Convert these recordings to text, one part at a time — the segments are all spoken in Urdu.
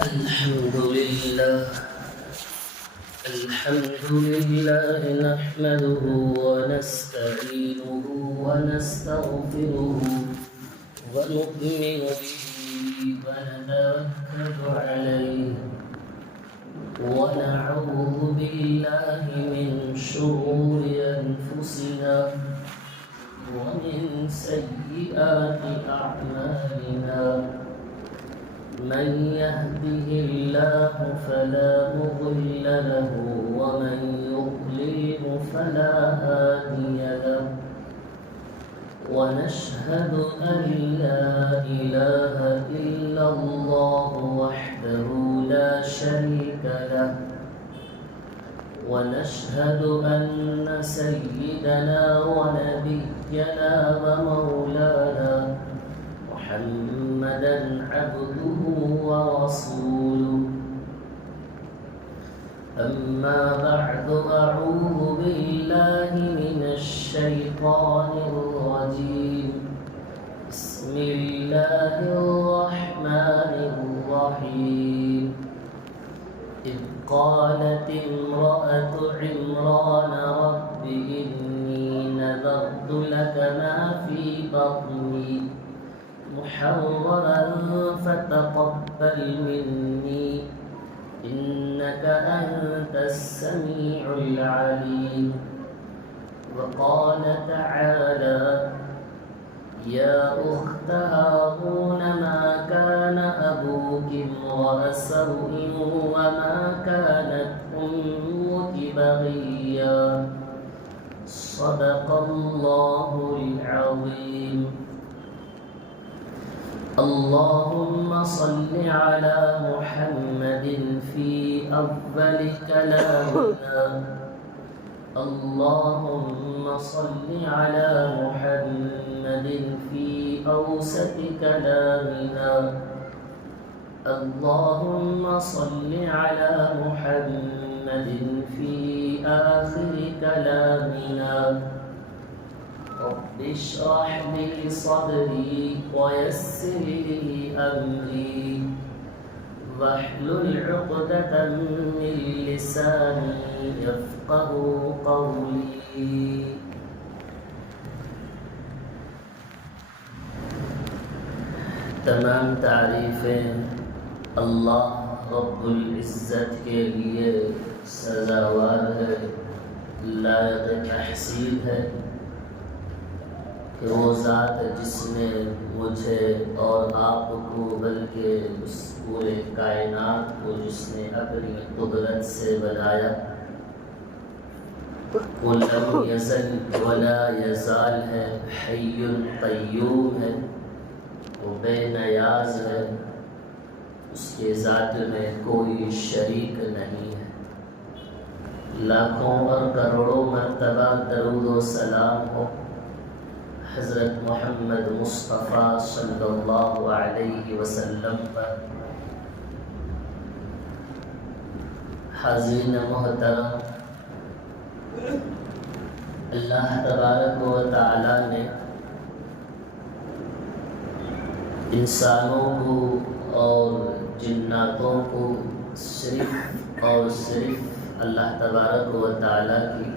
الحمد لله نحمده ونستعينه ونستغفره ونؤمن به ونتوكل عليه ونعوذ بالله من شرور أنفسنا ومن سيئات أعمالنا. من يهده الله فلا مضل له ومن يضلل فلا هادي له. ونشهد أن لا إله إلا الله وحده لا شريك له. ونشهد أن سيدنا ونبينا ومولانا محمدًا عبده ورسوله. أما بعد أعوذ بالله من الشيطان الرجيم. بسم الله الرحمن الرحيم. إذ قالت امرأة عمران رب إني نذرت لك ما في بطني محررا فتقبل مني إنك أنت السميع العليم. وقال تعالى يا أخت هارون ما كان أبوك امرأ سوء وما كانت أمك بغيا. صدق الله العظيم. اللهم صل على محمد في أول كلامنا. اللهم صل على محمد في أوسط كلامنا. اللهم صل على محمد في آخر كلامنا. رب اشرح لي صدري ويسر لي أمري واحلل عقدة من لساني يفقه قولي. تمام تعریفیں اللہ رب العزت کے لیے سزاوار ہے، لائق تحسین ہے کہ وہ ذات جس نے مجھے اور آپ کو بلکہ اس پورے کائنات کو جس نے اپنی قدرت سے بنایا، وہ لم یزل ولا یزال ہے، حی قیوم ہے، وہ بے نیاز ہے، اس کے ذات میں کوئی شریک نہیں ہے۔ لاکھوں اور کروڑوں مرتبہ درود و سلام ہو حضرت محمد مصطفیٰ صلی اللہ علیہ وسلم پر۔ حاضرین محترم، اللہ تبارک و تعالی نے انسانوں کو اور جناتوں کو صرف اور صرف اللہ تبارک و تعالی کی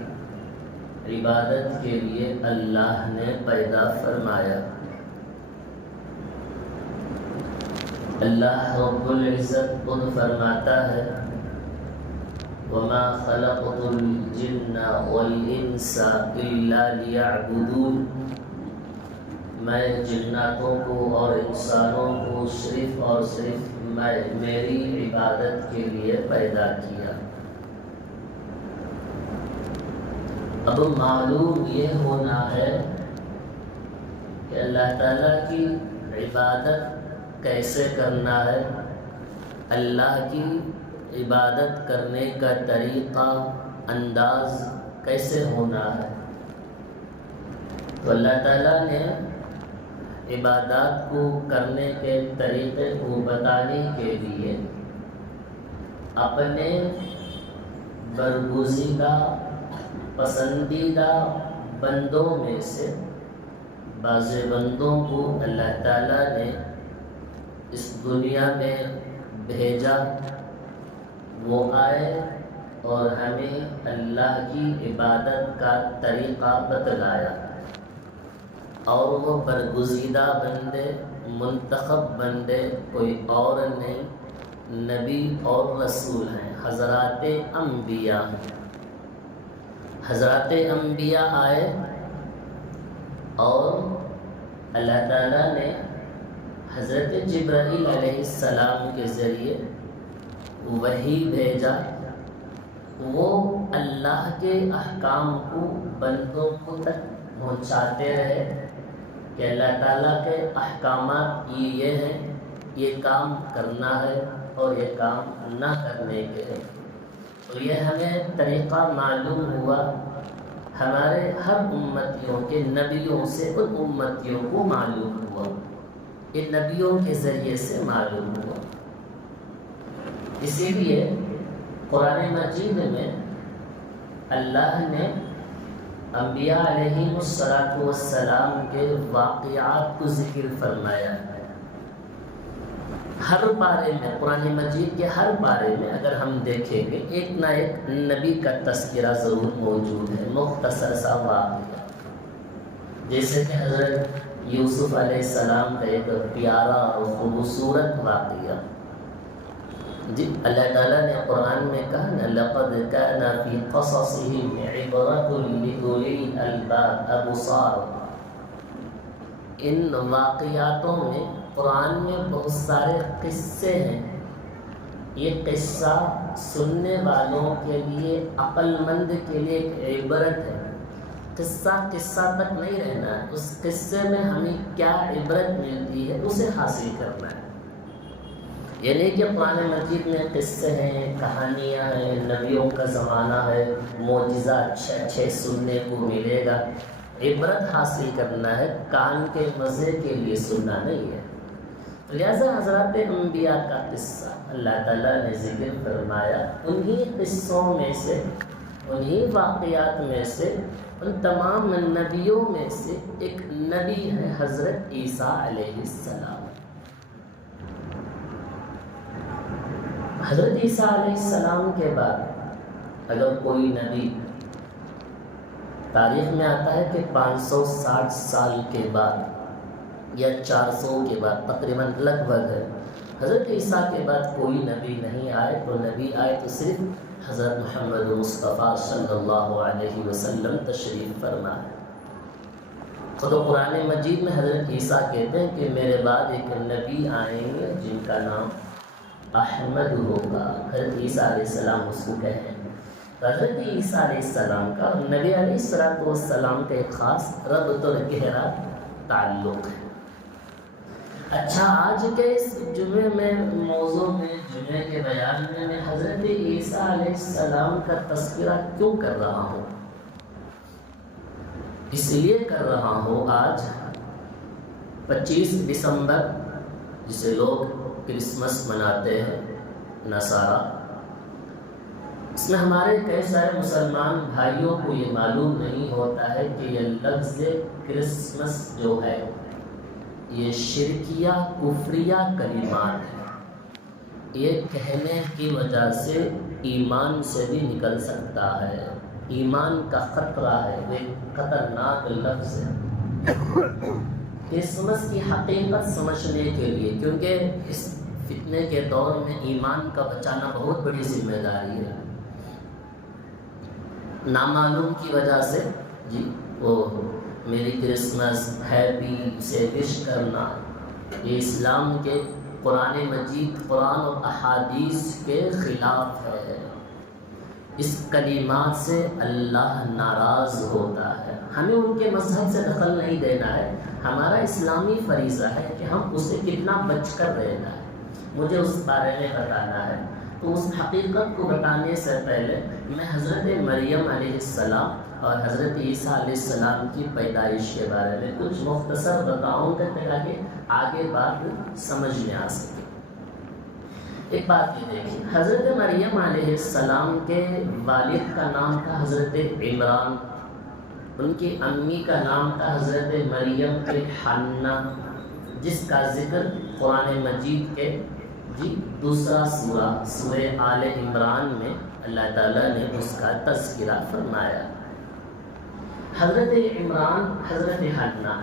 عبادت کے لیے اللہ نے پیدا فرمایا۔ اللہ رب العزت خود فرماتا ہے وَمَا خَلَقْتُ الْجِنَّ وَالْإِنسَ إِلَّا لِيَعْبُدُونَ، میں جناتوں کو اور انسانوں کو صرف اور صرف میری عبادت کے لیے پیدا کیا۔ اب معلوم یہ ہونا ہے کہ اللہ تعالیٰ کی عبادت کیسے کرنا ہے، اللہ کی عبادت کرنے کا طریقہ انداز کیسے ہونا ہے۔ تو اللہ تعالیٰ نے عبادات کو کرنے کے طریقے کو بتانے کے لیے اپنے برگزیدہ پسندیدہ بندوں میں سے بعض بندوں کو اللہ تعالیٰ نے اس دنیا میں بھیجا وہ آئے اور ہمیں اللہ کی عبادت کا طریقہ بتلایا، اور وہ برگزیدہ بندے، منتخب بندے کوئی اور نہیں، نبی اور رسول ہیں، حضرات انبیاء ہیں۔ حضرات انبیاء آئے اور اللہ تعالیٰ نے حضرت جبرائیل علیہ السلام کے ذریعے وحی بھیجا، وہ اللہ کے احکام کو بندوں کو تک پہنچاتے رہے کہ اللہ تعالیٰ کے احکامات یہ ہیں، یہ کام کرنا ہے اور یہ کام نہ کرنے کے ہیں۔ تو یہ ہمیں طریقہ معلوم ہوا، ہمارے ہر امتیوں کے نبیوں سے ان امتیوں کو معلوم ہوا، یہ نبیوں کے ذریعے سے معلوم ہوا۔ اسی لیے قرآن مجید میں اللہ نے انبیاء علیہ السلام کے واقعات کو ذکر فرمایا ہے۔ ہر پارے میں، قرآن مجید کے ہر پارے میں اگر ہم دیکھیں گے ایک نہ ایک نبی کا تذکرہ ضرور موجود ہے، مختصر سا واقعہ، جیسے کہ حضرت یوسف علیہ السلام کا ایک پیارا اور خوبصورت واقعہ۔ جی اللہ تعالیٰ نے قرآن میں کہا نا، لَقَدْ كَانَ فِي قَصَصِهِمْ عِبْرَةٌ لِأُولِي الْأَلْبَابِ أَبْصَارُ۔ ان واقعاتوں میں، قرآن میں بہت سارے قصے ہیں، یہ قصہ سننے والوں کے لیے، عقل مند کے لیے ایک عبرت ہے۔ قصہ تک نہیں رہنا ہے، اس قصے میں ہمیں کیا عبرت ملتی ہے اسے حاصل کرنا ہے۔ یعنی کہ قرآن مجید میں قصے ہیں، کہانیاں ہیں، نبیوں کا زمانہ ہے، معجزہ اچھے اچھے سننے کو ملے گا، عبرت حاصل کرنا ہے، کان کے مزے کے لیے سننا نہیں ہے۔ لہذا حضرات انبیاء کا قصہ اللہ تعالیٰ نے ذکر فرمایا، انہی قصوں میں سے، انہی واقعات میں سے، ان تمام نبیوں میں سے ایک نبی ہے حضرت عیسیٰ علیہ السلام۔ حضرت عیسیٰ علیہ السلام کے بعد اگر کوئی نبی، تاریخ میں آتا ہے کہ 560 سال کے بعد یا 400 کے بعد تقریباً لگ بھگ ہے، حضرت عیسیٰ کے بعد کوئی نبی نہیں آئے، تو نبی آئے تو صرف حضرت محمد مصطفیٰ صلی اللہ علیہ وسلم تشریف فرما ہے۔ خود قرآن مجید میں حضرت عیسیٰ کہتے ہیں کہ میرے بعد ایک نبی آئیں گے جن کا نام احمد ہوگا، حضرت عیسیٰ علیہ السلام اس کو کہیں۔ حضرت عیسیٰ علیہ السلام کا نبی علیہ السلام کا ایک خاص ربط اور گہرا تعلق ہے۔ اچھا، آج کے اس جمعے میں، موضوع میں، جمعے کے بیان میں حضرت عیسیٰ علیہ السلام کا تذکرہ کیوں کر رہا ہوں؟ اس لیے کر رہا ہوں، آج 25 دسمبر جسے لوگ کرسمس مناتے ہیں نصارہ، اس میں ہمارے کئی سارے مسلمان بھائیوں کو یہ معلوم نہیں ہوتا ہے کہ یہ لفظ کرسمس جو ہے یہ شرکیہ کفریہ کلمات ہے، یہ کہنے کی وجہ سے ایمان سے بھی نکل سکتا ہے، ایمان کا خطرہ ہے، وہ ایک خطرناک لفظ ہے۔ کرسمس کی حقیقت سمجھنے کے لیے، کیونکہ اس فتنے کے دور میں ایمان کا بچانا بہت بڑی ذمہ داری ہے، نامعلوم کی وجہ سے جی وہ میری کرسمس، ہیپی سے وش کرنا، یہ اسلام کے، قرآن مجید، قرآن اور احادیث کے خلاف ہے، اس کلمات سے اللہ ناراض ہوتا ہے۔ ہمیں ان کے مذہب سے دخل نہیں دینا ہے، ہمارا اسلامی فریضہ ہے کہ ہم اسے کتنا بچ کر رہنا ہے، مجھے اس بارے میں بتانا ہے۔ تو اس حقیقت کو بتانے سے پہلے میں حضرت مریم علیہ السلام اور حضرت عیسیٰ علیہ السلام کی پیدائش کے بارے میں کچھ مختصر بتاؤں گا تاکہ آگے بات سمجھ میں آ سکے۔ ایک بات یہ دیکھیں، حضرت مریم علیہ السلام کے والد کا نام تھا حضرت عمران، ان کی امی کا نام تھا حضرت مریم حنہ، جس کا ذکر قرآن مجید کے جی دوسرا سورہ سورہ آل عمران میں اللہ تعالیٰ نے اس کا تذکرہ فرمایا۔ حضرت عمران، حضرت حنا،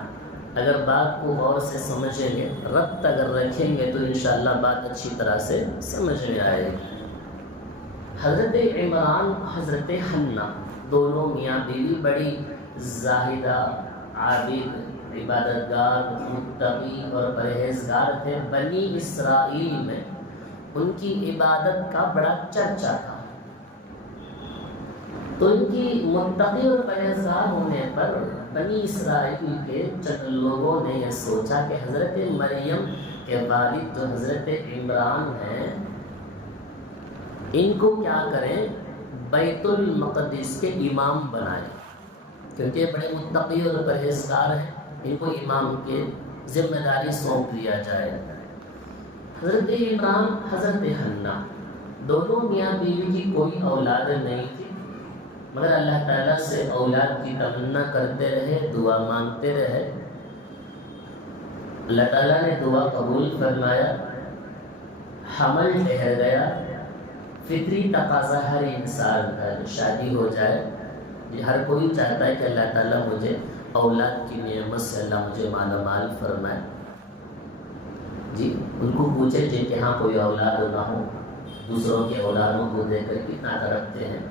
اگر بات کو غور سے سمجھیں گے، ربط اگر رکھیں گے تو انشاءاللہ بات اچھی طرح سے سمجھ میں آئے گی۔ حضرت عمران، حضرت حنا دونوں میاں بیوی بڑی زاہدہ، عابد، عبادت گار، متقی اور پرہیزگار تھے۔ بنی اسرائیل میں ان کی عبادت کا بڑا چرچا تھا، تو ان کی متقی اور پرہیزگار ہونے پر بنی اسرائیل کے چند لوگوں نے یہ سوچا کہ حضرت مریم کے والد جو حضرت عمران ہیں، ان کو کیا کریں، بیت المقدس کے امام بنائیں، کیونکہ یہ بڑے متقی اور پرہیزگار ہیں، ان کو امام کے ذمہ داری سونپ دیا جائے۔ حضرت عمران، حضرت حنا دونوں میاں بیوی کی کوئی اولاد نہیں تھی، مگر اللہ تعالیٰ سے اولاد کی تمنا کرتے رہے، دعا مانگتے رہے۔ اللہ تعالیٰ نے دعا قبول فرمایا، حمل ٹھہر گیا۔ فطری تقاضا ہر انسان کا شادی ہو جائے، یہ ہر کوئی چاہتا ہے کہ اللہ تعالیٰ مجھے اولاد کی نعمت سے اللہ مجھے مالا مال فرمائے۔ جی ان کو پوچھے جن کے ہاں کوئی اولاد نہ ہو، دوسروں کے اولادوں کو دیکھ کر کتنا تڑپتے ہیں،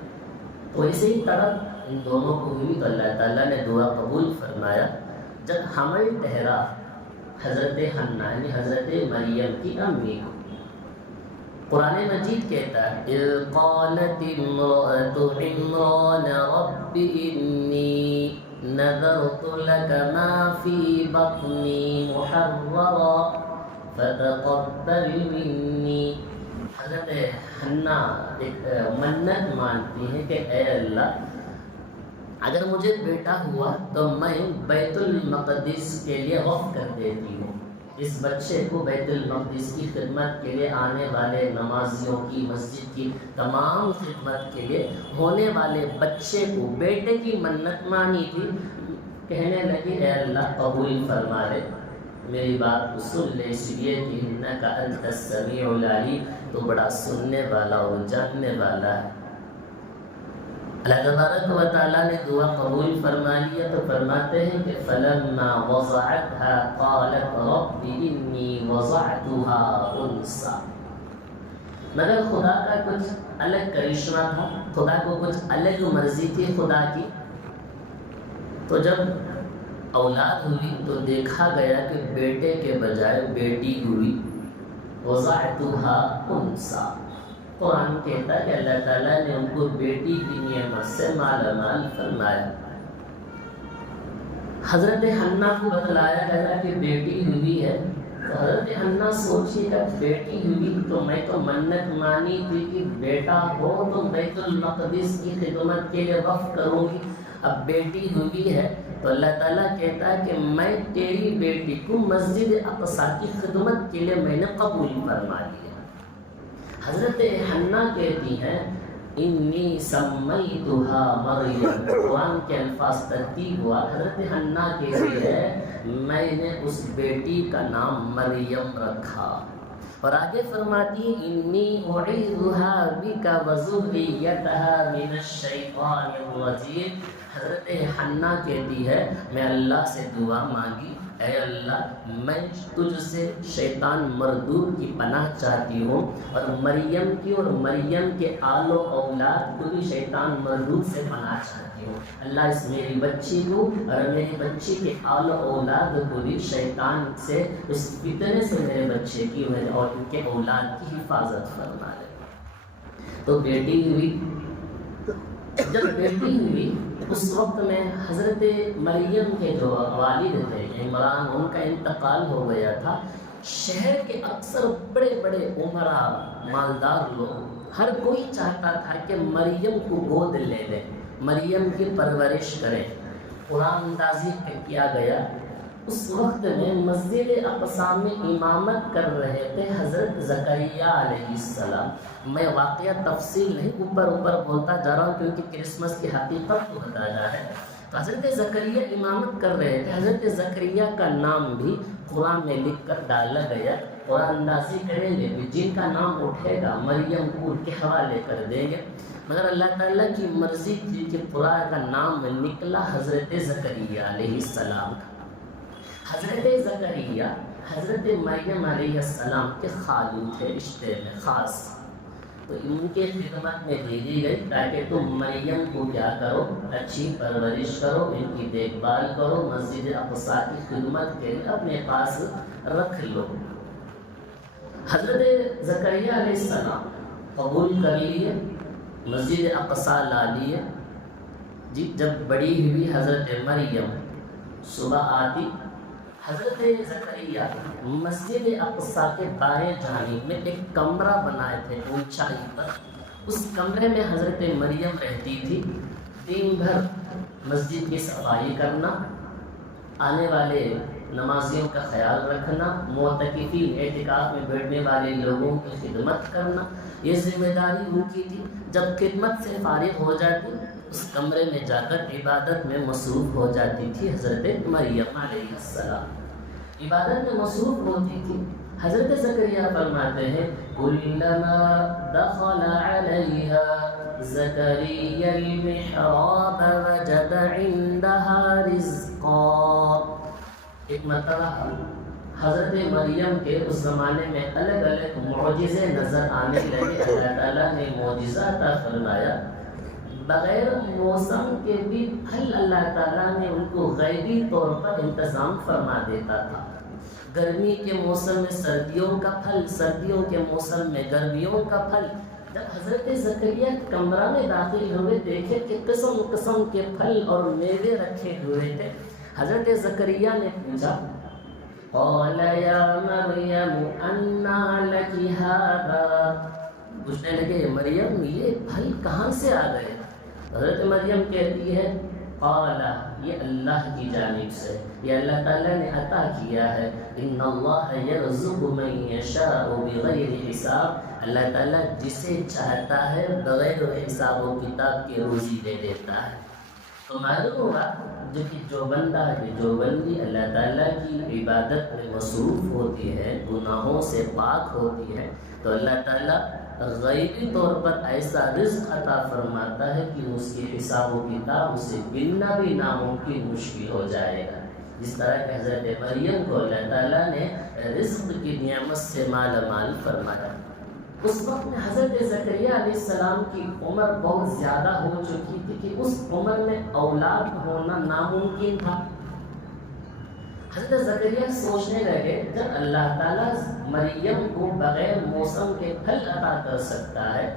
تو ایسے ہی تڑپ ان دونوں کو ہوئی، تو اللہ تعالیٰ نے دعا قبول فرمایا۔ جب حمل ٹھہرا حضرت حنا یعنی حضرت مریم کی امی کو، قرآن مجید کہتا ہے اِذْ قَالَتِ امْرَأَتُ عِمْرَانَ رَبِّ إِنِّي نَذَرْتُ لَكَ مَا فِي بَطْنِي مُحَرَّرًا فَتَقَبَّلْ مِنِّي۔ حضرت حنا ایک منت مانتی ہیں کہ اے اللہ، اگر مجھے بیٹا ہوا تو میں بیت المقدس کے لیے وقف کر دیتی ہوں، اس بچے کو بیت المقدس کی خدمت کے لیے، آنے والے نمازیوں کی، مسجد کی تمام خدمت کے لیے ہونے والے بچے کو، بیٹے کی منت مانی تھی۔ کہنے لگی اے اللہ قبول فرما لے، میری بات کو سن لے، اس لیے کہ انک انت السمیع العلیم، تو بڑا سننے والا اور جاننے والا ہے۔ اللہ تبارک و تعالیٰ نے دعا قبول فرما لیا، تو فرماتے ہیں کہ فلما وضعتها قالت رب انی وضعتها انثى۔ مگر خدا کا کچھ الگ کرشمہ تھا، خدا کو کچھ الگ مرضی تھی خدا کی، تو جب اولاد ہوئی تو دیکھا گیا کہ بیٹے کے بجائے بیٹی ہوئی، وضعتها انثى۔ قرآن کہتا ہے کہ اللہ تعالیٰ نے ان کو بیٹی کی نعمت سے مالا مال فرمایا۔ حضرت حنا کو بتلایا گیا کہ بیٹی ہوئی ہے، تو حضرت حنا سوچی کہ بیٹی ہوئی تو میں تو منت مانی تھی کہ بیٹا ہو تو بیت المقدس کی خدمت کے لیے وقف کروں گی، اب بیٹی ہوئی ہے تو اللہ تعالیٰ کہتا ہے کہ میں تیری بیٹی کو مسجد اقصی کی خدمت کے لیے میں نے قبول فرما لیا۔ حضرت حنا کہتی ہیں انی سمیتها مریم، قرآن کے الفاظ ترتیب ہوا، حضرت حنا کہتی ہے میں نے اس بیٹی کا نام مریم رکھا، اور آگے فرماتی انی اعیذها بک وذریتها من الشیطان الرجیم۔ حضرت حنا کہتی ہے میں اللہ سے دعا مانگی، اے اللہ میں تجھ سے شیطان مردود کی پناہ چاہتی ہوں، اور مریم کی اور مریم کے آل و اولاد کو بھی شیطان مردود سے پناہ چاہتی ہوں۔ اللہ اس میری بچی کو اور میری بچی کے آل و اولاد کو بھی شیطان سے، اس فتنے سے میرے بچے کی اور ان کے اولاد کی حفاظت فرما لے۔ تو بیٹی ہوئی، جب بیٹی ہوئی اس وقت میں حضرت مریم کے جو والد تھے عمران، ان کا انتقال ہو گیا تھا۔ شہر کے اکثر بڑے بڑے عمرا، مالدار لوگ، ہر کوئی چاہتا تھا کہ مریم کو گود لے لے، مریم کی پرورش کرے۔ قرآن اندازی کیا گیا، اس وقت میں مسجد اقصی میں امامت کر رہے تھے حضرت زکریا علیہ السلام۔ میں واقعہ تفصیل نہیں، اوپر بولتا جا رہا ہوں کیونکہ کرسمس کی حقیقت کو بتایا ہے۔ تو حضرت زکریا امامت کر رہے تھے، حضرت زکریا کا نام بھی قرآن میں لکھ کر ڈالا گیا قرآن اندازی کریں گے کہ جن کا نام اٹھے گا مریم کو ان کے حوالے کر دیں گے، مگر اللہ تعالیٰ کی مرضی تھی کہ قرآن کا نام نکلا حضرت زکریا علیہ السلام کا۔ حضرت زکریا حضرت مریم علیہ السلام کے خالو تھے، رشتے میں خاص، تو ان کے خدمت میں بھیجی گئی تاکہ تم مریم کو کیا کرو، اچھی پرورش کرو، ان کی دیکھ بھال کرو، مسجد اقصیٰ کی خدمت کے لیے اپنے پاس رکھ لو۔ حضرت زکریا علیہ السلام قبول کر لیے، مسجد اقصیٰ لا لیے۔ جی جب بڑی ہوئی حضرت مریم صبح آتی، حضرت زکریا مسجد اقصیٰ کے بائیں جانب میں ایک کمرہ بنائے تھے اونچائی پر، اس کمرے میں حضرت مریم رہتی تھی۔ دن بھر مسجد کی صفائی کرنا، آنے والے نمازیوں کا خیال رکھنا، معتکفین اعتکاف میں بیٹھنے والے لوگوں کی خدمت کرنا، یہ ذمہ داری ان کی تھی۔ جب خدمت سے فارغ ہو جاتی، اس کمرے میں جا کر عبادت میں مصروف ہو جاتی تھی حضرت مریم علیہ السلام، عبادت میں مصروف ہوتی تھی۔ حضرت زکریا فرماتے ہیں کلما دخل علیہا زکریا المحراب وجد عندها رزقا۔ ایک مرتبہ حضرت مریم کے اس زمانے میں الگ الگ معجزے نظر آنے لگے۔ اللہ تعالیٰ نے معجزہ عطا فرمایا، بغیر موسم کے بھی پھل اللہ تعالیٰ نے ان کو غیبی طور پر انتظام فرما دیتا تھا۔ گرمی کے موسم میں سردیوں کا پھل، سردیوں کے موسم میں گرمیوں کا پھل۔ جب حضرت زکریا کمرہ میں داخل ہوئے، دیکھے کہ قسم قسم کے پھل اور میوے رکھے ہوئے تھے۔ حضرت زکریا نے پوچھا، قال یا مریم انا لک ھذا، پوچھنے لگے مریم یہ پھل کہاں سے آ گئے؟ حضرت مریم کہتی ہے قال یہ اللہ کی جانب سے، یہ اللہ تعالیٰ نے عطا کیا ہے۔ ان اللہ یرزق من یشاء بغیر حساب، اللہ تعالیٰ جسے چاہتا ہے بغیر حساب و کتاب کے روزی دے دیتا ہے۔ تو معلوم ہوا جو بندہ جو بندی اللہ تعالیٰ کی عبادت میں مصروف ہوتی ہے، گناہوں سے پاک ہوتی ہے، تو اللہ تعالیٰ غیبی طور پر ایسا رزق عطا فرماتا ہے کہ اس کے حساب و کتاب اسے گننا بھی ناممکن مشکل ہو جائے گا۔ جس طرح کہ حضرت مریم کو اللہ تعالیٰ نے رزق کی نعمت سے مالا مال فرمایا۔ اس وقت میں حضرت زکریا علیہ السلام کی عمر بہت زیادہ ہو چکی تھی کہ اس عمر میں اولاد ہونا ناممکن تھا۔ حضرت زکریا سوچنے لگے جب اللہ تعالیٰ مریم کو بغیر موسم کے پھل عطا کر سکتا ہے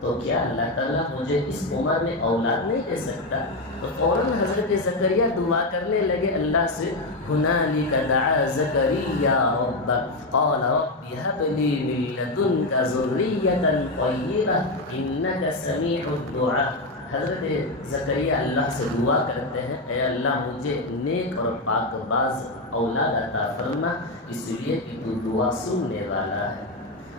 تو کیا اللہ تعالیٰ مجھے اس عمر میں اولاد نہیں دے سکتا؟ تو فوراً حضرت زکریا دعا کرنے لگے اللہ سے، هنالک دعا زکریا ربہ قال رب هب لی من لدنک ذریۃ طیبہ انک سمیع الدعاء۔ حضرت زکریا اللہ سے دعا کرتے ہیں، اے اللہ مجھے نیک اور پاک باز اولاد عطا فرما، اس لیے کہ تو دعا سننے والا ہے۔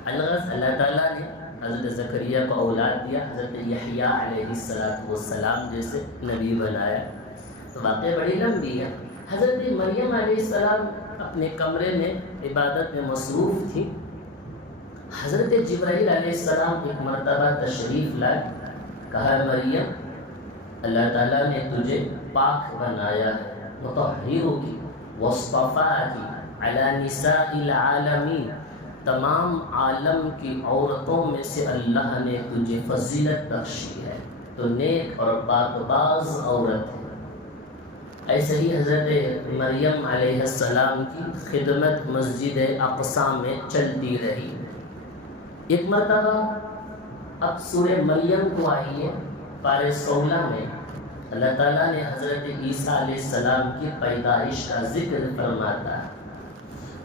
الغرض اللہ تعالیٰ نے حضرت زکریا کو اولاد دیا، حضرت یحییٰ علیہ السلام جیسے نبی بنایا۔ تو واقعہ بڑی لمبی ہے۔ حضرت مریم علیہ السلام اپنے کمرے میں عبادت میں مصروف تھی۔ حضرت جبرائیل علیہ السلام ایک مرتبہ تشریف لائے، کہا مریم اللہ تعالیٰ نے تجھے پاک بنایا ہے، مطہروں کی واصطفاکی علی نساء العالمین، تمام عالم کی عورتوں میں سے اللہ نے تجھے فضیلت بخشی ہے، تو نیک اور پاک باز عورت ہے۔ ایسے ہی حضرت مریم علیہ السلام کی خدمت مسجد اقصیٰ میں چلتی رہی۔ ایک مرتبہ اب سورہ مریم کو آئیے پارہ 16 میں اللہ تعالیٰ نے حضرت عیسیٰ علیہ السلام کی پیدائش کا ذکر فرماتا ہے،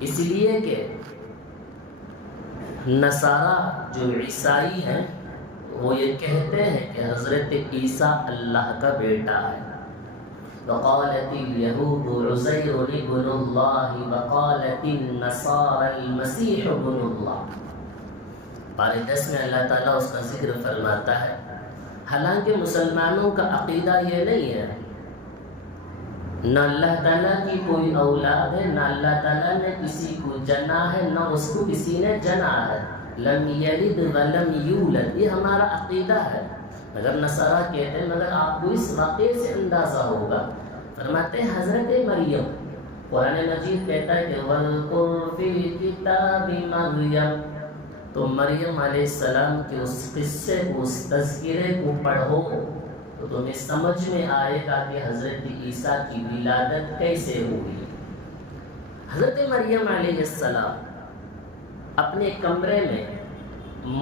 اس لیے کہ نصارہ جو عیسائی ہیں وہ یہ کہتے ہیں کہ حضرت عیسیٰ اللہ کا بیٹا ہے۔ وقالت اليهود عزير ابن الله وقالت النصارى المسيح ابن الله۔ پارہ 10 میں اللہ تعالیٰ اس کا ذکر فرماتا ہے، حالانکہ مسلمانوں کا عقیدہ یہ نہیں ہے نہ اللہ تعالیٰ کی کوئی اولاد ہے، نہ اللہ تعالیٰ نے کسی کو جنا ہے، نہ اس کو کسی نے جنا ہے۔ لم یلد ولم یولد، یہ ہمارا عقیدہ ہے۔ مگر نصارہ کہتے ہیں، مگر آپ کو اس واقعے سے اندازہ ہوگا، فرماتے ہیں حضرت مریم، قرآن مجید کہتا ہے کہ وَاذْكُرْ فِي الْكِتَابِ مَرْيَمَ، تو مریم علیہ السلام کے اس قصے کو، اس تذکرے کو پڑھو تو تمہیں سمجھ میں آئے گا کہ حضرت عیسیٰ کی ولادت کیسے ہوئی۔ حضرت مریم علیہ السلام اپنے کمرے میں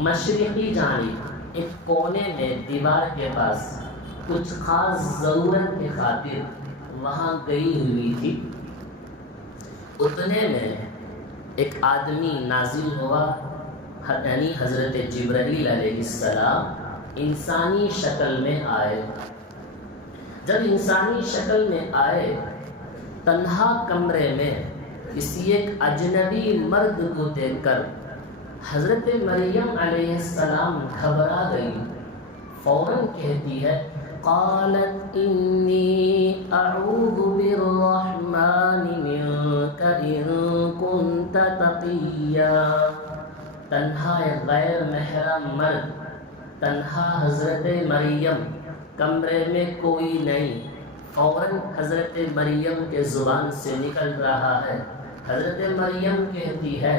مشرقی جانب ایک کونے میں دیوار کے پاس کچھ خاص ضرورت کی خاطر وہاں گئی ہوئی تھی۔ اتنے میں ایک آدمی نازل ہوا، یعنی حضرت جبرائیل علیہ السلام انسانی شکل میں آئے۔ جب انسانی شکل میں آئے، تنہا کمرے میں کسی ایک اجنبی مرد کو دیکھ کر حضرت مریم علیہ السلام گھبرا گئی، فوراً کہتی ہے قالت انی اعوذ بالرحمن منک ان کنت تقیا۔ تنہا غیر محرم مرد، تنہا حضرت مریم، کمرے میں کوئی نہیں، فوراً حضرت مریم کے زبان سے نکل رہا ہے، حضرت مریم کہتی ہے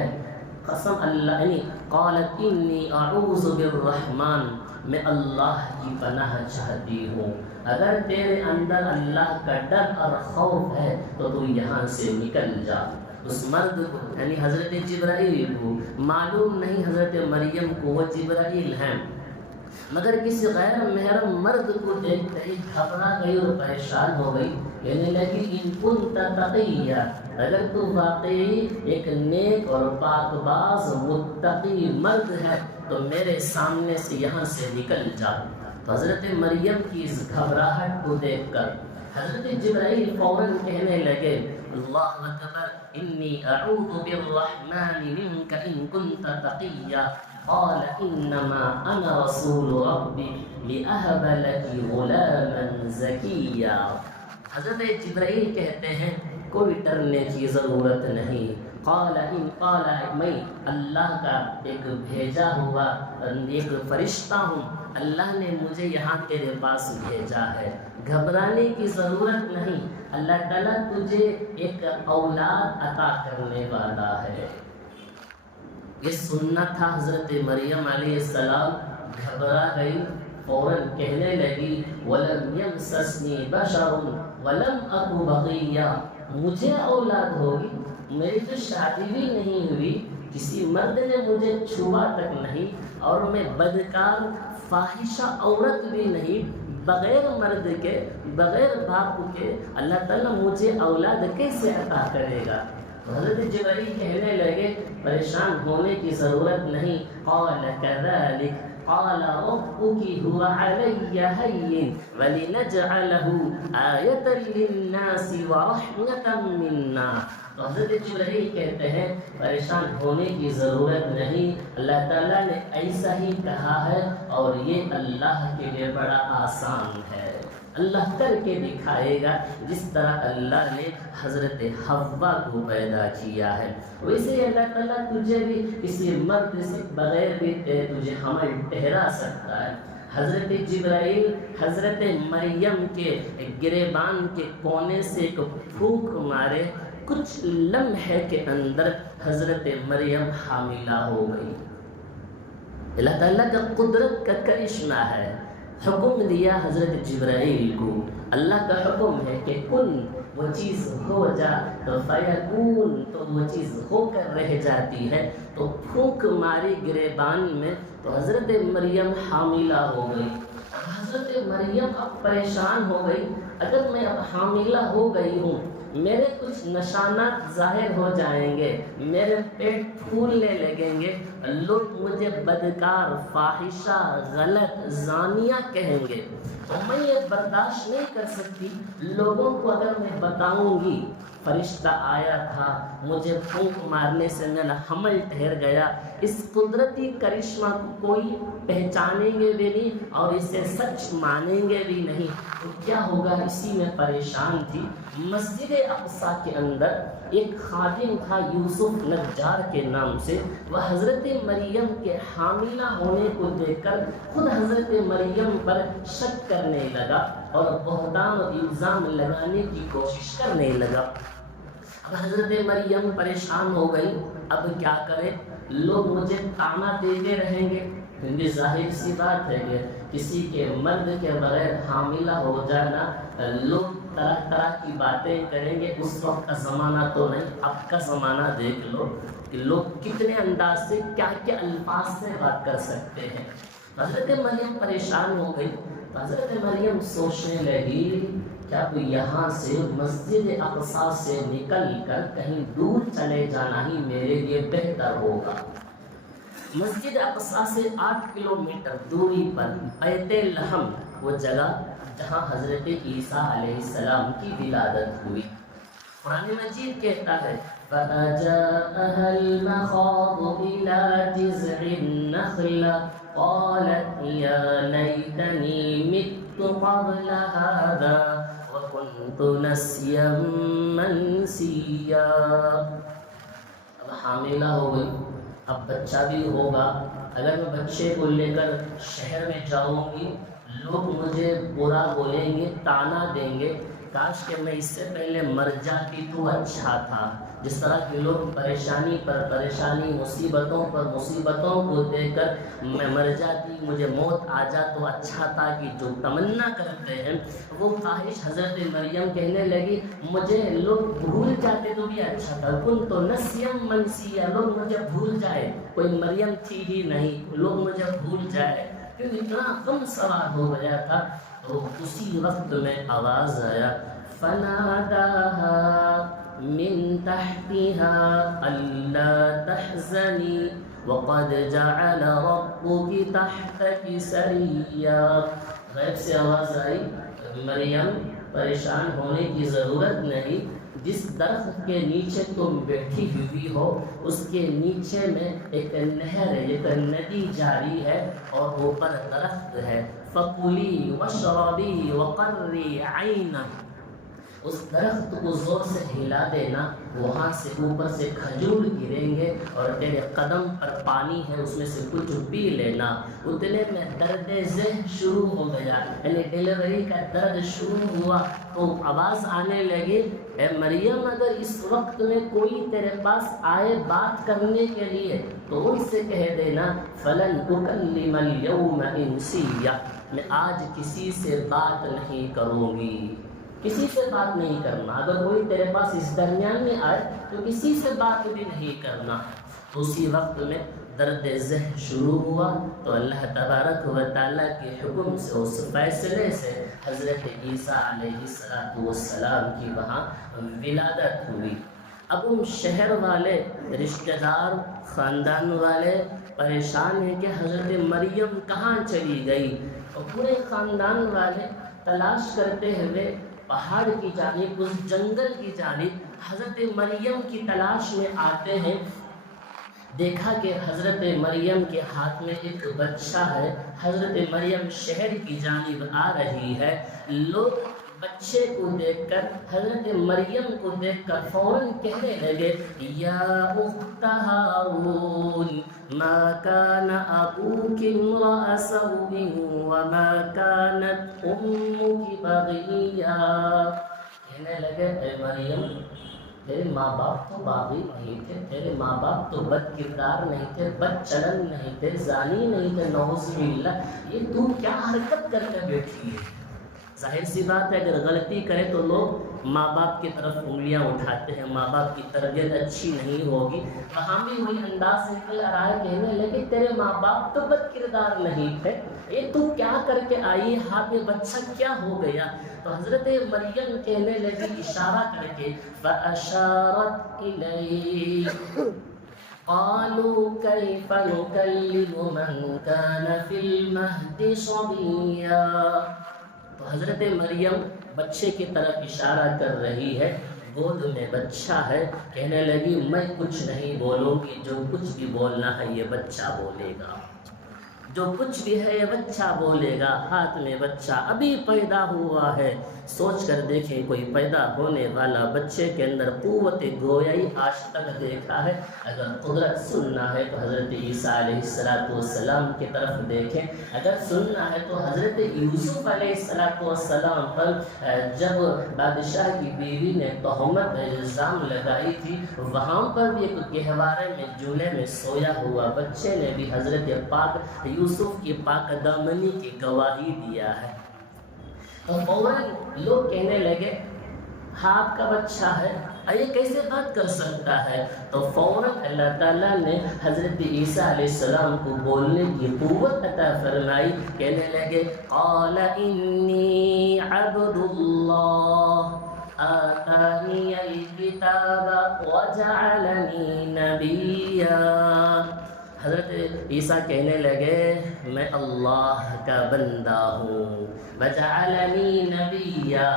قسم اللہ، قالت انی اعوذ بالرحمن، میں اللہ کی پناہ چاہتی ہوں، اگر تیرے اندر اللہ کا ڈر اور خوف ہے تو یہاں سے نکل جا۔ اس مرد کو یعنی حضرت جبرائیل کو معلوم نہیں حضرت مریم کو وہ جبرائیل ہیں، مگر کسی غیر محرم مرد کو دیکھتے ہی گھبرا گئی اور پریشان ہو گئی، کہنے لگی ان کنت تقیہ، اگر تو واقعی ایک نیک اور پاک باز متقی مرد ہے تو میرے سامنے سے یہاں سے نکل جا۔ تو حضرت مریم کی اس گھبراہٹ کو دیکھ کر حضرت جبرائیل فوراً کہنے لگے اللہ اکبر انی اعوذ بالرحمن منک ان کنت تقیا، قال انما انا رسول ربی لاہب لک غلاما زکیا۔ حضرت جبرائیل کہتے ہیں کوئی ڈرنے کی ضرورت نہیں، قال میں اللہ کا ایک بھیجا ہوا ایک فرشتہ ہوں، اللہ نے مجھے یہاں تیرے پاس بھیجا ہے، گھبرانے کی ضرورت نہیں، اللہ تعالیٰ تجھے ایک اولاد عطا کرنے والا ہے۔ یہ سننا تھا۔ حضرت مریم علیہ السلام گھبرا گئی، فوراً کہنے لگی وَلَمْ يَمْسَسْنِي بَشَرٌ وَلَمْ أَكُ بَغِيًّا، مجھے اولاد ہوگی، میری تو شادی بھی نہیں ہوئی، کسی مرد نے مجھے چھوا تک نہیں، اور میں بدکار فاحشہ عورت بھی نہیں، بغیر مرد کے، بغیر باپ کے اللہ تعالیٰ مجھے اولاد کیسے عطا کرے گا؟ حضرت جبرائیل کہنے لگے پریشان ہونے کی ضرورت نہیں، قال كذلك قال ربك هو علي هين ولنجعله آية للناس ورحمة منا۔ تو حضرت جبرائیل کہتے ہیں پریشان ہونے کی ضرورت نہیں، اللہ تعالیٰ نے ایسا ہی کہا ہے اور یہ اللہ کے لیے بڑا آسان ہے، اللہ کر کے دکھائے گا، جس طرح اللہ نے حضرت حوا کو پیدا کیا ہے ویسے ہی اللہ تعالیٰ تجھے بھی کسی مرد سے بغیر بھی تجھے حمل ٹھہرا سکتا ہے۔ حضرت جبرائیل حضرت مریم کے گریبان کے کونے سے ایک پھونک مارے، کچھ لمحے کے اندر حضرت مریم حاملہ ہو گئی۔ اللہ تعالیٰ کا قدرت کا کرشمہ ہے، حکم دیا حضرت جبرائیل کو، اللہ کا حکم ہے کہ کن، وہ چیز ہو جا، تو فیکون، تو وہ چیز ہو کر رہ جاتی ہے، تو پھونک ماری گریبان میں تو حضرت مریم حاملہ ہو گئی۔ حضرت مریم اب پریشان ہو گئی، اگر میں اب حاملہ ہو گئی ہوں، میرے کچھ نشانات ظاہر ہو جائیں گے، میرے پیٹ پھولنے لگیں گے، لوگ مجھے بدکار، فاحشہ، غلط، زانیہ کہیں گے، تو میں یہ برداشت نہیں کر سکتی، لوگوں کو اگر میں بتاؤں گی فرشتہ آیا تھا، مجھے پھونک مارنے سے میرا حمل ٹھہر گیا۔ اس قدرتی کرشمہ کو کوئی پہچانیں گے بھی نہیں اور اسے سچ مانیں گے بھی نہیں، تو کیا ہوگا؟ اسی میں پریشان تھی۔ مسجد اقصیٰ کے اندر ایک خادم تھا یوسف نجار کے نام سے، وہ حضرت مریم کے حاملہ ہونے کو دیکھ کر خود حضرت مریم پر شک کرنے لگا اور بہتان و الزام لگانے کی کوشش کرنے لگا۔ اب حضرت مریم پریشان ہو گئی، اب کیا کرے؟ لوگ مجھے تانا دیتے رہیں گے، کیونکہ ظاہر سی بات ہے کہ کسی کے مرد کے بغیر حاملہ ہو جانا، لوگ طرح طرح کی باتیں کریں گے۔ اس وقت کا زمانہ تو نہیں، اب کا زمانہ دیکھ لو کہ لوگ کتنے انداز سے کیا کیا الفاظ سے بات کر سکتے ہیں۔ حضرت مریم پریشان ہو گئی، حضرت مریم سوچنے لگی کہ اب یہاں سے مسجد اقصیٰ سے نکل کر کہیں دور چلے جانا ہی میرے لیے بہتر ہوگا۔ مسجد اقصیٰ سے 8 کلومیٹر دوری پر بیت لحم، وہ جگہ جہاں حضرت عیسیٰ علیہ السلام کی ولادت ہوئی۔ قرآن مجید کہتا ہے فَأَجَاءَهَا الْمَخَاضُ إِلَى جِذْعِ النَّخْلَةِ قَالَتْ يَا لَيْتَنِي مِتُّ قَبْلَ هَذَا وَكُنْتُ نَسْيًا مَنْسِيًّا۔ اب حاملہ ہو گئی، اب بچہ بھی ہوگا۔ اگر میں بچے کو لے کر شہر میں جاؤں گی، لوگ مجھے برا بولیں گے، تانا دیں گے، کاش کہ میں اس سے پہلے مر جاتی تو اچھا تھا۔ جس طرح کے لوگ پریشانی پر پریشانی، مصیبتوں پر مصیبتوں کو دیکھ کر میں مر جاتی، مجھے موت آ جا تو اچھا تھا، کہ جو تمنا کرتے ہیں وہ خواہش حضرت مریم کہنے لگی مجھے لوگ بھول جاتے تو بھی اچھا تھا۔ کنت نسیا منسیا، لوگ مجھے بھول جائے، کوئی مریم تھی ہی نہیں، لوگ مجھے بھول جائے، کیونکہ اتنا غم سوار ہو گیا تھا۔ تو اسی وقت میں آواز آیا فناداها من تحتها ألا تحزني وقد جعل ربك تحتك سريا۔ غیب سے آواز آئی مریم پریشان ہونے کی ضرورت نہیں، جس درخت کے نیچے تم بیٹھی ہوئی ہو اس کے نیچے میں ایک نہر، ایک ندی جاری ہے اور اوپر درخت ہے۔ فَكُلِي وَاشْرَبِي وَقَرِّي عَيْنًا، اس درخت کو زور سے ہلا دینا، وہاں سے اوپر سے کھجور گریں گے اور تیرے قدم پر پانی ہے اس میں سے کچھ پی لینا۔ اتنے میں درد ذہ شروع ہو گیا، یعنی ڈیلیوری کا درد شروع ہوا تو آواز آنے لگی اے مریم اگر اس وقت میں کوئی تیرے پاس آئے بات کرنے کے لیے تو ان سے کہہ دینا فلن اکلم اليوم انسیا، میں آج کسی سے بات نہیں کروں گی، کسی سے بات نہیں کرنا۔ اگر کوئی تیرے پاس اس درمیان میں آئے تو کسی سے بات بھی نہیں کرنا۔ اسی وقت میں درد ذہ شروع ہوا تو اللہ تبارک و تعالیٰ کے حکم سے، اس فیصلے سے حضرت عیسیٰ علیہ السلام کی وہاں ولادت ہوئی۔ اب ان شہر والے، رشتہ دار، خاندان والے پریشان ہیں کہ حضرت مریم کہاں چلی گئی، اور پورے خاندان والے تلاش کرتے ہوئے پہاڑ کی جانب، اس جنگل کی جانب حضرت مریم کی تلاش میں آتے ہیں۔ دیکھا کہ حضرت مریم کے ہاتھ میں ایک بچہ ہے، حضرت مریم شہر کی جانب آ رہی ہے۔ لوگ بچے کو دیکھ کر، حضرت مریم کو دیکھ کر فوراً کہنے لگے یا اخت ہارون ما کان ابوک امرأ سوء وما کانت امک بغیا۔ کہنے لگے اے مریم تیرے ماں باپ تو باغی نہیں تھے، تیرے ماں باپ تو بد کردار نہیں تھے، بد چلن نہیں تھے، زانی نہیں تھے، نعوذ باللہ، یہ تو کیا حرکت کر کے بیٹھی ہے؟ ظاہر سی بات ہے اگر غلطی کرے تو لوگ ماں باپ کی طرف انگلیاں اٹھاتے ہیں، ماں باپ کی تربیت اچھی نہیں ہوگی۔ وہاں بھی وہی انداز نکل رہا ہے، کہنے لگے تیرے ماں باپ تو بد کردار نہیں تھے، یہ تو کیا کر کے آئی، ہاتھ میں بچہ کیا ہو گیا؟ تو حضرت مریم کہنے لگی اشارہ کر کے فَأَشَارَتْ إِلَيْهِ قَالُوا كَيْفَ نُكَلِّمُ مَنْ كَانَ فِي الْمَهْدِ صَبِيًّا۔ تو حضرت مریم بچے کی طرف اشارہ کر رہی ہے، گود میں بچہ ہے، کہنے لگی میں کچھ نہیں بولوں گی، جو کچھ بھی بولنا ہے یہ بچہ بولے گا، جو کچھ بھی ہے یہ بچہ بولے گا۔ ہاتھ میں بچہ ابھی پیدا ہوا ہے، سوچ کر دیکھیں کوئی پیدا ہونے والا بچے کے اندر قوت گویائی آج تک دیکھا ہے؟ اگر قدرت سننا ہے تو حضرت عیسیٰ علیہ السلام کی طرف دیکھیں، اگر سننا ہے تو حضرت یوسف علیہ السلام پر جب بادشاہ کی بیوی نے تہمت الزام لگائی تھی، وہاں پر بھی ایک گہوارے میں جولے میں سویا ہوا بچے نے بھی حضرت پاک یوسف کی پاک دامنی کی گواہی دیا ہے۔ تو فوراً لوگ کہنے لگے آپ کا بچہ ہے، یہ کیسے بات کر سکتا ہے؟ تو فوراً اللہ تعالیٰ نے حضرت عیسیٰ علیہ السلام کو بولنے کی قوت عطا فرمائی، کہنے لگے قال انی عبد اللہ آتانی الکتاب وجعلنی نبیا۔ حضرت عیسیٰ کہنے لگے میں اللہ کا بندہ ہوں، وجعلنی نبیا،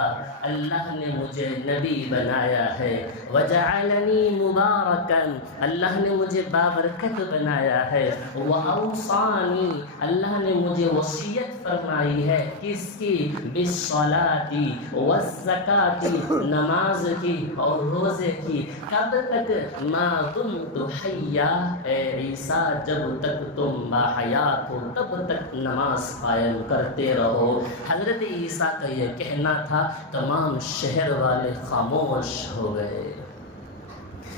اللہ نے مجھے نبی بنایا ہے، وجعلنی مبارکا، اللہ نے مجھے بابرکت بنایا ہے، واوصانی، اللہ نے مجھے وصیت فرمائی ہے کس کی؟ بالصلاۃ والزکاۃ، نماز کی اور روزے کی۔ کب تک؟ ما دمت حیا، اے عیسیٰ جب تک تم باحیات ہو تب تک نماز قائم کرتے رہو۔ حضرت عیسیٰ کا یہ کہنا تھا، تمام شہر والے خاموش ہو گئے۔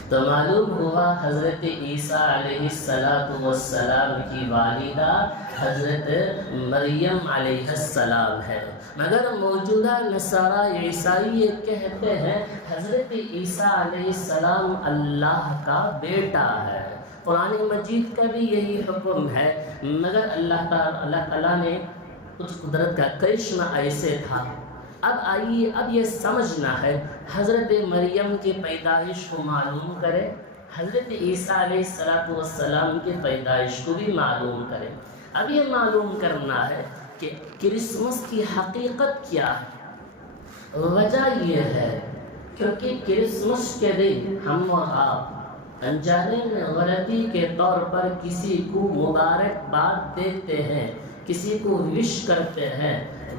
تو معلوم ہوا حضرت عیسیٰ علیہ السلام کی والدہ حضرت مریم علیہ السلام ہے، مگر موجودہ نصارہ عیسائی یہ کہتے ہیں حضرت عیسیٰ علیہ السلام اللہ کا بیٹا ہے۔ قرآن مجید کا بھی یہی حکم ہے، مگر اللہ تعالیٰ نے کچھ قدرت کا کرشمہ ایسے تھا۔ اب آئیے اب یہ سمجھنا ہے، حضرت مریم کی پیدائش کو معلوم کرے، حضرت عیسیٰ علیہ السلام کی پیدائش کو بھی معلوم کرے۔ اب یہ معلوم کرنا ہے کہ کرسمس کی حقیقت کیا ہے۔ وجہ یہ ہے کیونکہ کرسمس کے دن ہم اور آپ انجانے میں غلطی کے طور پر کسی کو مبارکباد دیتے ہیں، کسی کو وش کرتے ہیں،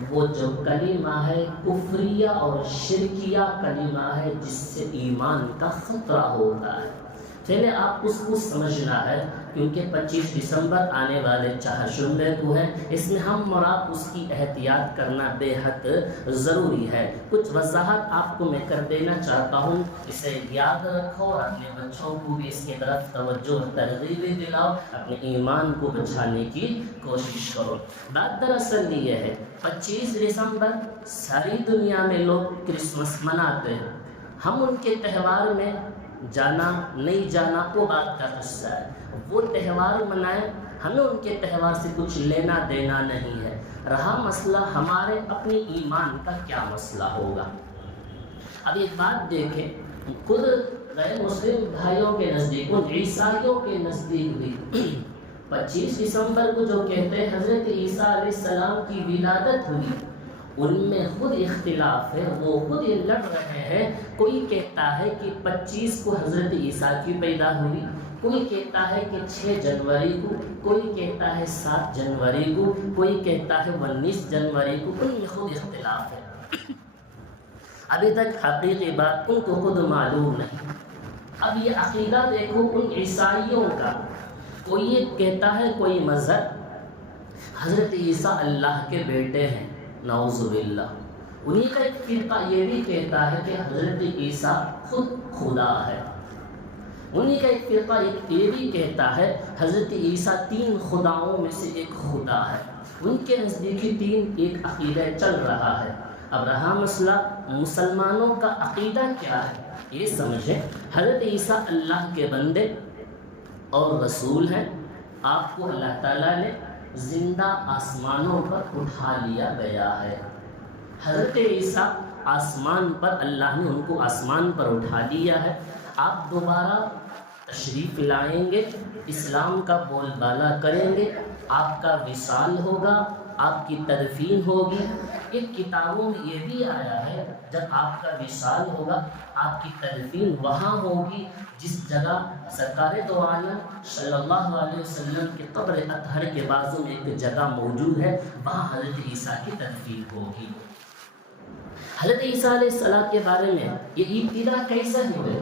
وہ جو کلمہ ہے کفریہ اور شرکیہ کلمہ ہے جس سے ایمان کا خطرہ ہوتا ہے۔ چلے آپ اس کو سمجھنا ہے، کیونکہ 25 دسمبر آنے والے چہارشنبے کو ہے، اس میں ہم اور آپ اس کی احتیاط کرنا بے حد ضروری ہے۔ کچھ وضاحت آپ کو میں کر دینا چاہتا ہوں، اسے یاد رکھو اور اپنے بچوں کو بھی اس کی طرف توجہ ترغیب دلاؤ، اپنے ایمان کو بچانے کی کوشش کرو۔ بات دراصل یہ ہے 25 دسمبر ساری دنیا میں لوگ کرسمس مناتے ہیں، ہم ان کے تہوار میں جانا نہیں جانا وہ بات کا قصہ ہے، وہ تہوار منائیں، ہمیں ان کے تہوار سے کچھ لینا دینا نہیں ہے۔ رہا مسئلہ ہمارے اپنے ایمان کا، کیا مسئلہ ہوگا؟ اب ایک بات دیکھیں، خود غیر مسلم بھائیوں کے نزدیک، ان عیسائیوں کے نزدیک بھی 25 دسمبر کو جو کہتے ہیں حضرت عیسیٰ علیہ السلام کی ولادت ہوئی، ان میں خود اختلاف ہے، وہ خود یہ لڑ رہے ہیں۔ کوئی کہتا ہے کہ 25 کو حضرت عیسیٰ کی پیدا ہوئی، کوئی کہتا ہے کہ 6 جنوری کو، کوئی کہتا ہے 7 جنوری کو، کوئی کہتا ہے 19 جنوری کو، ان میں خود اختلاف ہے۔ ابھی تک حقیقی بات ان کو خود معلوم نہیں۔ اب یہ عقیدہ دیکھو ان عیسائیوں کا، کوئی یہ کہتا ہے کوئی مذہب حضرت عیسیٰ اللہ کے بیٹے ہیں، نعوذ باللہ۔ انہی کا ایک فرقہ یہ بھی کہتا ہے کہ حضرت عیسیٰ خود خدا ہے۔ انہی کا ایک فرقہ یہ بھی کہتا ہے حضرت عیسیٰ 3 خداؤں میں سے ایک خدا ہے۔ ان کے نزدیکی 3 ایک عقیدہ چل رہا ہے۔ اب رہا مسئلہ مسلمانوں کا عقیدہ کیا ہے، یہ سمجھیں۔ حضرت عیسیٰ اللہ کے بندے اور رسول ہیں، آپ کو اللہ تعالیٰ نے زندہ آسمانوں پر اٹھا لیا گیا ہے۔ حضرت عیسیٰ آسمان پر، اللہ نے ان کو آسمان پر اٹھا لیا ہے۔ آپ دوبارہ تشریف لائیں گے، اسلام کا بول بالا کریں گے، آپ کا وصال ہوگا، آپ کی تدفین ہوگی۔ ان کتابوں میں یہ بھی آیا ہے جب آپ کا وصال ہوگا، آپ کی تدفین وہاں ہوگی جس جگہ سرکار دو عالم صلی اللہ علیہ وسلم کے قبر اطہر کے بازو میں ایک جگہ موجود ہے، وہاں حضرت عیسیٰ کی تدفین ہوگی۔ حضرت عیسیٰ علیہ السلام کے بارے میں یہ ابتدا کیسے ہوئے؟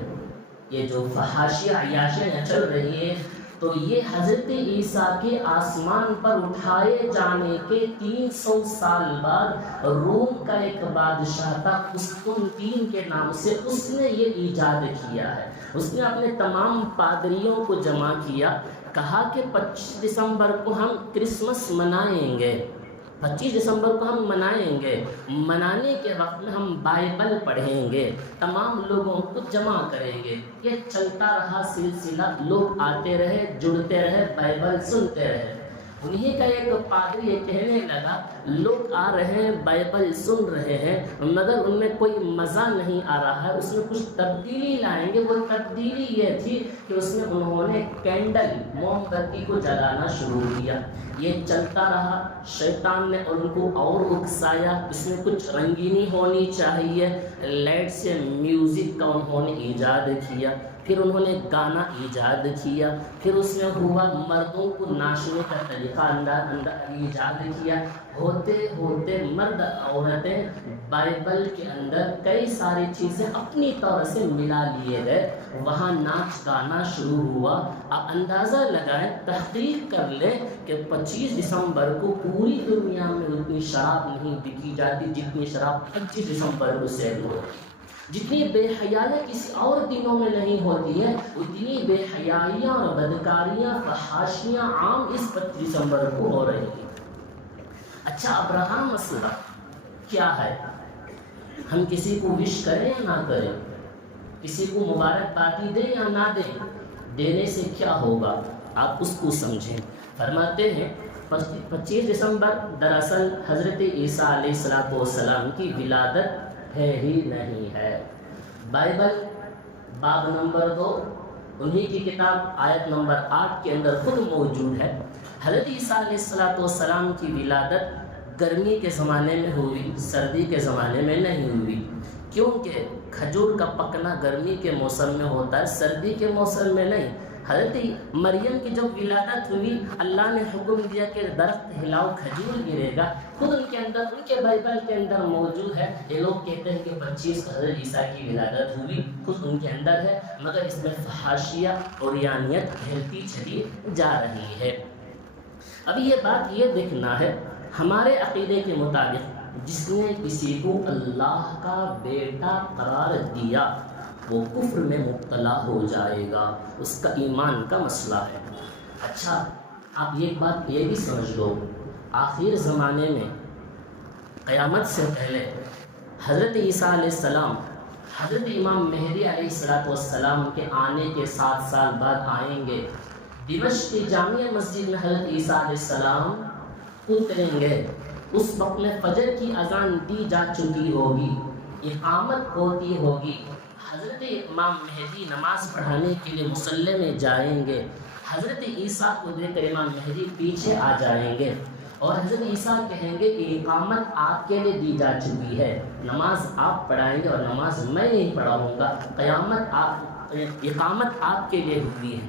یہ جو فحاشیہ عیاشیاں چل رہی ہے، تو یہ حضرت عیسیٰ کے آسمان پر اٹھائے جانے کے 300 سال بعد روم کا ایک بادشاہ تھا قسطنطین کے نام سے، اس نے یہ ایجاد کیا ہے۔ اس نے اپنے تمام پادریوں کو جمع کیا، کہا کہ 25 دسمبر کو ہم کرسمس منائیں گے، 25 دسمبر کو ہم منائیں گے، منانے کے وقت میں ہم بائبل پڑھیں گے، تمام لوگوں کو جمع کریں گے۔ یہ چلتا رہا سلسلہ، لوگ آتے رہے، جڑتے رہے، بائبل سنتے رہے۔ انہیں کا ایک پادری یہ کہنے لگا، لوگ آ رہے ہیں، بائبل سن رہے ہیں، مگر ان میں کوئی مزہ نہیں آ رہا ہے، اس میں کچھ تبدیلی لائیں گے۔ وہ تبدیلی یہ تھی کہ اس میں انہوں نے کینڈل، موم بتی کو جلانا شروع کیا۔ یہ چلتا رہا، شیطان نے ان کو اور اکسایا، اس میں کچھ رنگینی ہونی چاہیے، لائٹ سے میوزک کا انہوں نے ایجاد کیا۔ پھر انہوں نے گانا ایجاد کیا، پھر اس میں ہوا مردوں کو ناچنے کا طریقہ ایجاد کیا۔ ہوتے ہوتے مرد عورتیں بائبل کے اندر کئی ساری چیزیں اپنی طور سے ملا لیے گئے، وہاں ناچ گانا شروع ہوا۔ آپ اندازہ لگائیں، تحقیق کر لیں کہ 25 دسمبر کو پوری دنیا میں اتنی شراب نہیں بکی جاتی جتنی شراب 25 دسمبر کو سیل ہوتی۔ جتنی بے حیائی کسی اور دنوں میں نہیں ہوتی ہے، اتنی بے حیائیاں اور بدکاریاں، فحاشیاں عام اس 25 دسمبر کو ہو رہی ہیں۔ اچھا، اب رہا مسئلہ کیا ہے، ہم کسی کو وش کریں یا نہ کریں، کسی کو مبارکبادی دیں یا نہ دیں، دینے سے کیا ہوگا آپ اس کو سمجھیں۔ فرماتے ہیں 25 دسمبر دراصل حضرت عیسیٰ علیہ السلام کی ولادت ہے ہی نہیں ہے۔ بائبل باب نمبر 2 انہی کی کتاب آیت نمبر 8 کے اندر خود موجود ہے، حضرت عیسیٰ علیہ السلام کی ولادت گرمی کے زمانے میں ہوئی، سردی کے زمانے میں نہیں ہوئی، کیونکہ کھجور کا پکنا گرمی کے موسم میں ہوتا ہے، سردی کے موسم میں نہیں۔ حضرت مریم کی جب ولادت ہوئی، اللہ نے حکم دیا کہ درخت ہلاؤ، کھجور گرے گا، خود ان کے اندر، ان کے بائبل کے اندر موجود ہے۔ یہ لوگ کہتے ہیں کہ 25 حضرت عیسیٰ کی ولادت ہوئی، خود ان کے اندر ہے، مگر اس میں فحاشیہ اور یانیت پھیلتی چلی جا رہی ہے۔ اب یہ بات یہ دیکھنا ہے، ہمارے عقیدے کے مطابق جس نے کسی کو اللہ کا بیٹا قرار دیا وہ کفر میں مبتلا ہو جائے گا، اس کا ایمان کا مسئلہ ہے۔ اچھا، آپ ایک بات یہ بھی سمجھ لو، آخر زمانے میں قیامت سے پہلے حضرت عیسیٰ علیہ السلام حضرت امام مہدی علیہ السلام کے آنے کے 7 سال بعد آئیں گے۔ دمشق کی جامع مسجد میں حضرت عیسیٰ علیہ السلام اتریں گے، اس وقت میں فجر کی اذان دی جا چکی ہوگی، اقامت ہوتی ہوگی، حضرت امام مہدی نماز پڑھانے کے لیے مصلی میں جائیں گے، حضرت عیسیٰ کو دیکھ کر امام مہدی پیچھے آ جائیں گے اور حضرت عیسیٰ کہیں گے کہ اقامت آپ کے لیے دی جا چکی ہے، نماز آپ پڑھائیں گے اور نماز میں نہیں پڑھاؤں گا، اقامت آپ کے لیے ہوئی ہے۔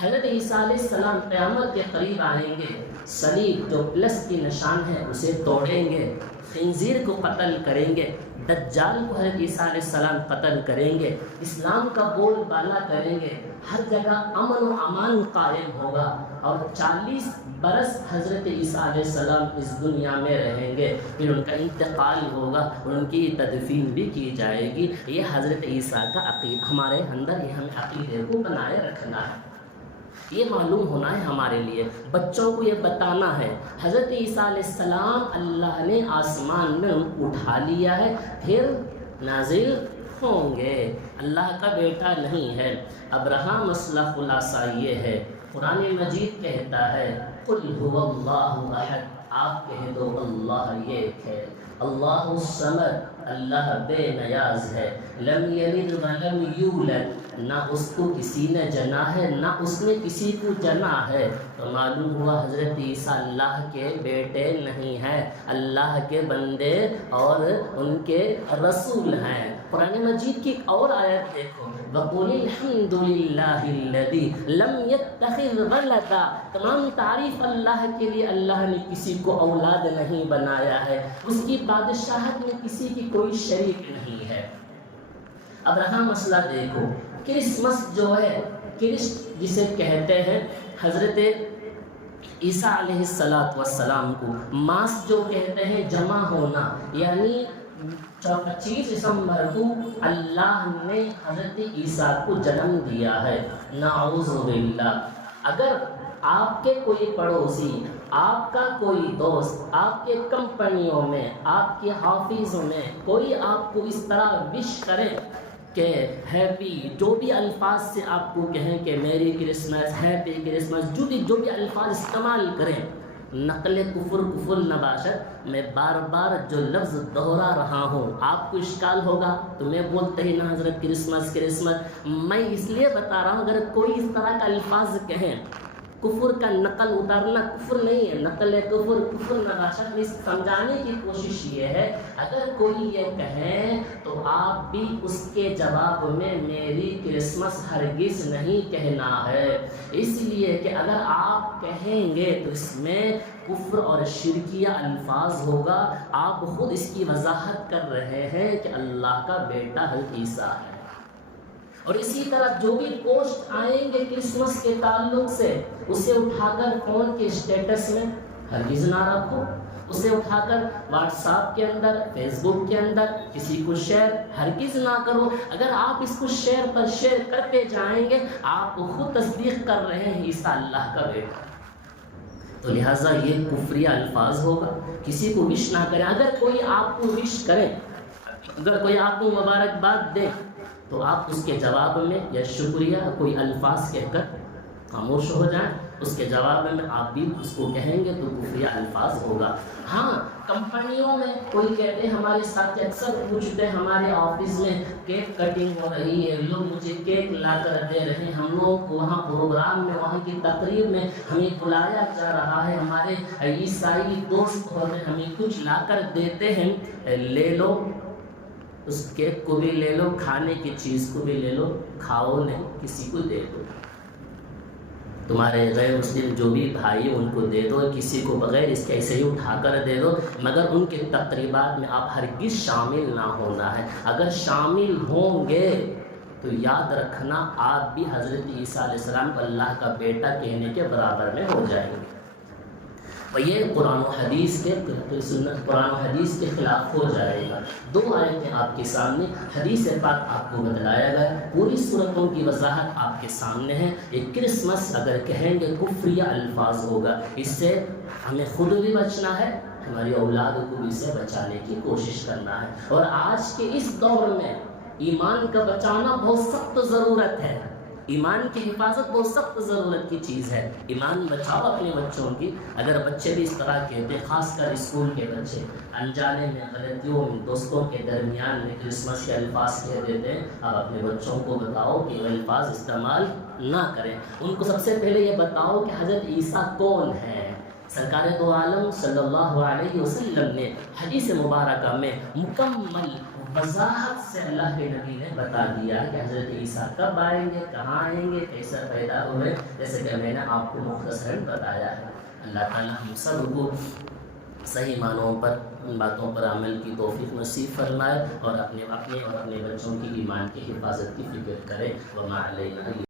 حضرت عیسیٰ علیہ السلام قیامت کے قریب آئیں گے، صلیب جو پلس کی نشان ہے اسے توڑیں گے، خنزیر کو قتل کریں گے، دجال کو حضرت عیسیٰ علیہ السلام قتل کریں گے، اسلام کا بول بالا کریں گے، ہر جگہ امن و امان قائم ہوگا اور 40 برس حضرت عیسیٰ علیہ السلام اس دنیا میں رہیں گے، پھر ان کا انتقال ہوگا اور ان کی تدفین بھی کی جائے گی۔ یہ حضرت عیسیٰ کا عقیدہ ہمارے اندر، یہ ہمیں عقیدے کو بنائے رکھنا ہے، یہ معلوم ہونا ہے ہمارے لیے، بچوں کو یہ بتانا ہے حضرت عیسیٰ علیہ السلام اللہ نے آسمان میں اٹھا لیا ہے، پھر نازل ہوں گے، اللہ کا بیٹا نہیں ہے۔ اب رہا مسئلہ، خلاصہ یہ ہے، قرآن مجید کہتا ہے قل هو اللہ احد، آپ کہہ دو اللہ ایک ہے، اللہ الصمد، اللہ بے نیاز ہے، لم یلد ولم یولد، نہ اس کو کسی نے جنا ہے نہ اس نے کسی کو جنا ہے، تو معلوم ہوا حضرت عیسیٰ اللہ کے بیٹے نہیں ہیں، اللہ کے بندے اور ان کے رسول ہیں۔ قرآن مجید کی ایک اور آیت دیکھو، وَقُلِ الْحَمْدُ لِلَّهِ الَّذِي لَمْ يَتَّخِذْ وَلَدًا، تمام تعریف اللہ کے لیے، اللہ نے کسی کو اولاد نہیں بنایا ہے، اس کی بادشاہت میں کسی کی کوئی شریک نہیں ہے۔ اب رہا مسئلہ دیکھو، کرسمس جو ہے، کرسٹ جسے کہتے ہیں حضرت عیسیٰ علیہ السلام کو، ماس جو کہتے ہیں جمع ہونا، یعنی 25 دسمبر کو اللہ نے حضرت عیسیٰ کو جنم دیا ہے، نعوذ باللہ۔ اگر آپ کے کوئی پڑوسی، آپ کا کوئی دوست، آپ کے کمپنیوں میں، آپ کے آفسوں میں کوئی آپ کو اس طرح وش کرے کہ ہیپی، جو بھی الفاظ سے آپ کو کہیں کہ میری کرسمس، ہیپی کرسمس، جو بھی الفاظ استعمال کریں، نقل کفر نباشت، میں بار بار جو لفظ دہرا رہا ہوں، آپ کو اشکال ہوگا تو میں بولتے ہی نہ حضرت کرسمس، میں اس لیے بتا رہا ہوں اگر کوئی اس طرح کا الفاظ کہیں، کفر کا نقل اتارنا کفر نہیں ہے، نقل کفر نباشت میں سمجھانے کی کوشش یہ ہے، اگر کوئی یہ کہے تو آپ بھی اس کے جواب میں میری کرسمس ہرگز نہیں کہنا ہے، اس لیے کہ اگر آپ کہیں گے تو اس میں کفر اور شرکیہ الفاظ ہوگا، آپ خود اس کی وضاحت کر رہے ہیں کہ اللہ کا بیٹا حضرت عیسیٰ ہے۔ اور اسی طرح جو بھی پوسٹ آئیں گے کرسمس کے تعلق سے، اسے اٹھا کر فون کے اسٹیٹس میں ہرگز نہ رکھو، اسے اٹھا کر واٹس ایپ کے اندر، فیس بک کے اندر کسی کو شیئر ہرگز نہ کرو۔ اگر آپ اس کو شیئر پر شیئر کرتے جائیں گے، آپ خود تصدیق کر رہے ہیں عیسیٰ اللہ کا بیٹا، تو لہٰذا یہ کفریہ الفاظ ہوگا، کسی کو وش نہ کریں۔ اگر کوئی آپ کو وش کرے، اگر کوئی آپ کو مبارکباد دے، تو آپ اس کے جواب میں یا شکریہ کوئی الفاظ کہہ کر خاموش ہو جائیں، اس کے جواب میں آپ بھی اس کو کہیں گے تو کفریہ الفاظ ہوگا۔ ہاں، کمپنیوں میں کوئی کہتے ہیں، ہمارے ساتھ اکثر پوچھتے ہیں، ہمارے آفس میں کیک کٹنگ ہو رہی ہے، لوگ مجھے کیک لا کر دے رہے ہیں، ہم لوگ کو وہاں پروگرام میں، وہاں کی تقریب میں ہمیں بلایا جا رہا ہے، ہمارے عیسائی دوست ہوتے ہمیں کچھ لا کر دیتے ہیں، لے لو اس کیک کو بھی لے لو، کھانے کی چیز کو بھی لے لو، کھاؤ نہیں، کسی کو دے دو، تمہارے غیر مسلم جو بھی بھائی ان کو دے دو، کسی کو بغیر اس کے ایسے ہی اٹھا کر دے دو، مگر ان کے تقریبات میں آپ ہرگز شامل نہ ہونا ہے۔ اگر شامل ہوں گے تو یاد رکھنا آپ بھی حضرت عیسیٰ علیہ السلام کو اللہ کا بیٹا کہنے کے برابر میں ہو جائیں گے، اور یہ قرآن و حدیث کے خلاف ہو جائے گا۔ دو آیتیں آپ کے سامنے، حدیث پاک آپ کو بتلایا گیا، پوری صورتوں کی وضاحت آپ کے سامنے ہے۔ یہ کرسمس اگر کہیں گے کفریہ الفاظ ہوگا، اس سے ہمیں خود بھی بچنا ہے، ہماری اولاد کو بھی اسے بچانے کی کوشش کرنا ہے۔ اور آج کے اس دور میں ایمان کا بچانا بہت سخت ضرورت ہے، ایمان کی حفاظت بہت سخت ضرورت کی چیز ہے۔ ایمان بچاؤ اپنے بچوں کی۔ اگر بچے بھی اس طرح کہتے ہیں، خاص کر اسکول کے بچے انجانے میں، غلطیوں میں، دوستوں کے درمیان میں کرسمس کے الفاظ کہہ دیتے ہیں، اب اپنے بچوں کو بتاؤ کہ وہ الفاظ استعمال نہ کریں۔ ان کو سب سے پہلے یہ بتاؤ کہ حضرت عیسیٰ کون ہے۔ سرکار دو عالم صلی اللہ علیہ وسلم نے حدیث مبارکہ میں مکمل وضاحت سے اللہ کے نبی نے بتا دیا کہ حضرت عیسیٰ کب آئیں گے، کہاں آئیں گے، کیسے پیدا ہوئے، جیسے کہ میں نے آپ کو مختصراً بتایا ہے۔ اللہ تعالیٰ ہم سب کو صحیح معنوں پر، ان باتوں پر عمل کی توفیق نصیب فرمائے، اور اپنے اور اپنے بچوں کی ایمان کی حفاظت کی فکر کرے۔ وما علینا